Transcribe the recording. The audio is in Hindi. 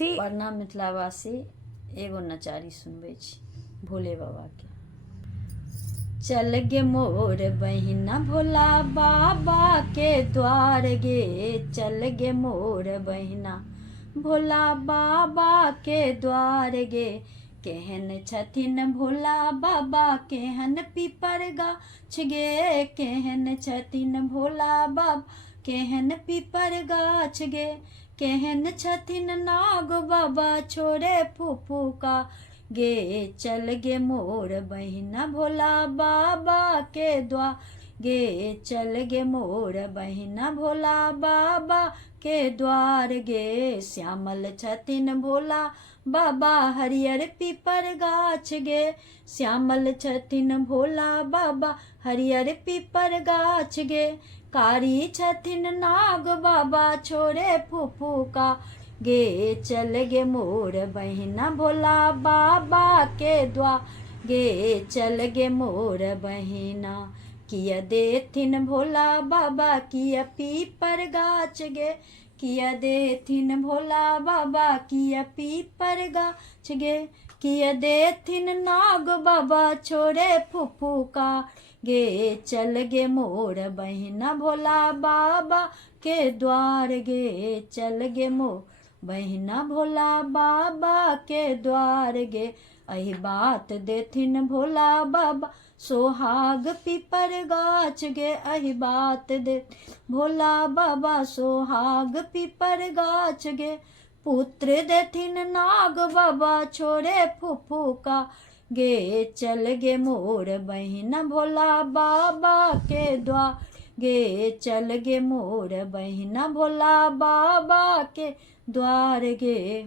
मिथिलावासी। प्रणाम मिथिलावासी। एगो नचारी सुनबै छी भोले बाबा के। चल गे मोर बहिना भोला बाबा के द्वार गे, चल गे मोर बहिना भोला बाबा के द्वार गे। केहन छथिन भोला बाबा केहन पीपर गाछ गे, केहन छथिन भोला बाबा केहन पीपर गाछ गे। केहन छथिन नाग बाबा छोड़े फुफुका गे, चल गे मोर बहिना भोला बाबा के द्वार गे, चल गे मोर बहिना भोला बाबा के द्वार गे। श्यामल छथिन भोला बाबा हरियर पीपर गाछ गे, श्यामल छथिन भोला बाबा हरियर पीपर गाछ गे। कारी छथिन नाग बाबा छोड़े फुफुका गे, चल गे मोर बहिना भोला बाबा के द्वार गे, चल गे मोर बहिना। किया देथिन भोला बाबा किया पीपर गाछ गे, किया देथिन भोला बाबा किया पीपर गाछ गे। किया देथिन नाग बाबा छोड़े फुफुका गे, चल गे मोर बहिना भोला बाबा के द्वार गे, चल गे मोर बहिना भोला बाबा के द्वार गे। अहि बात देथिन भोला बाबा सोहाग पीपर गाछ गे, अहि बात दे भोला बाबा सोहाग पीपर गाछ गे। पुत्र देथिन नाग बाबा छोड़े फुफुका गे, चल गे मोर बहिना भोला बाबा के द्वार गे, चल गे मोर बहिना भोला बाबा के द्वार गे।